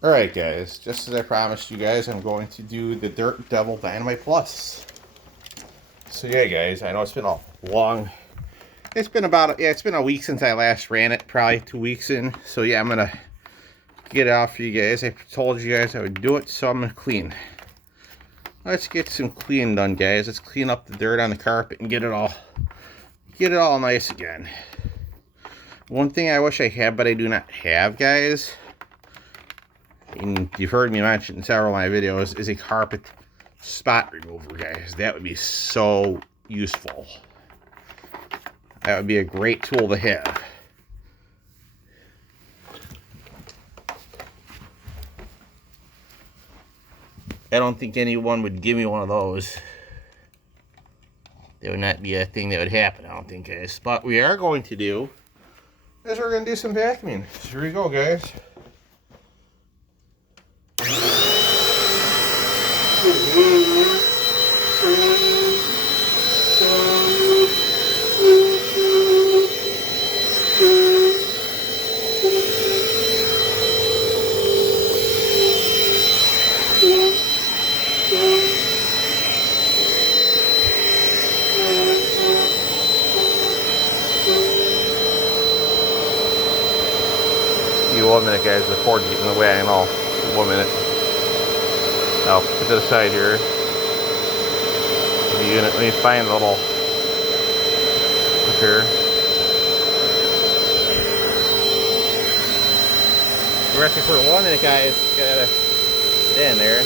Alright guys, just as I promised you guys, I'm going to do the Dirt Devil Dynamite Plus. So yeah guys, I know it's been a long, it's been a week since I last ran it, probably 2 weeks in. So yeah, I'm gonna get it out for you guys. I told you guys I would do it, so I'm gonna clean. Let's get some cleaning done, guys. Let's clean up the dirt on the carpet and get it all nice again. One thing I wish I had, but I do not have, guys, and you've heard me mention in several of my videos, is a carpet spot remover, guys. That would be so useful. That would be a great tool to have. I don't think anyone would give me one of those. That would not be a thing that would happen, I don't think, guys. But we are going to do is we're going to do some vacuuming. So here we go, guys. Give you 1 minute, guys. The cord's getting in the way. I know. 1 minute. I'll put it to the side here. Let me find the little up here. We're resting for 1 minute, guys. Gotta get in there.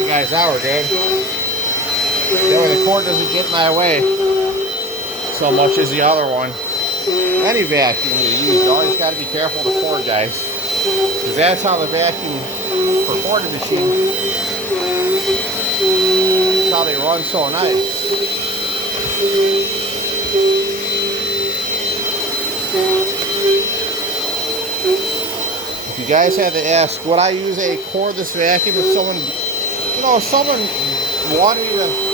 You guys, now we're good. That way the cord doesn't get in my way so much as the other one. Any vacuum you use, you always got to be careful of the cord, guys, because that's how the vacuum for corded machine, that's how they run so nice. If you guys had to ask, would I use a cordless vacuum if someone, someone wanted me to?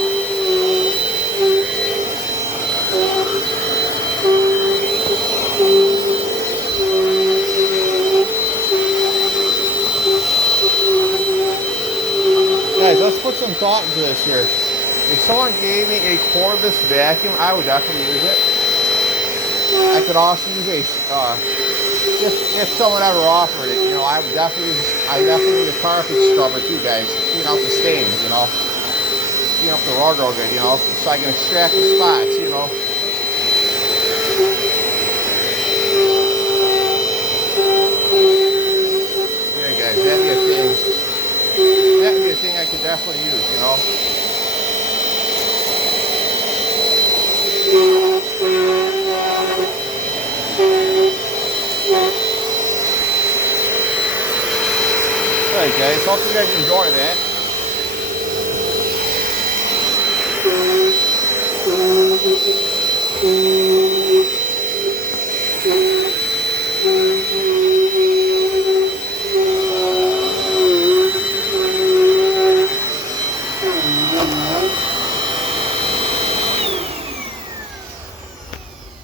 Guys, let's put some thought into this here. If someone gave me a cordless vacuum, I would definitely use it. I could also use a, if someone ever offered it, I would definitely use a carpet scrubber too, guys, to clean out the stains, clean up the rug real good, so I can extract the spots, Yeah, guys, that'd be a thing. That'd be a thing I could definitely use, Alright guys, hope you guys enjoy that.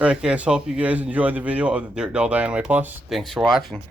Alright guys, hope you guys enjoyed the video of the Dirt Devil Dynamite Plus. Thanks for watching.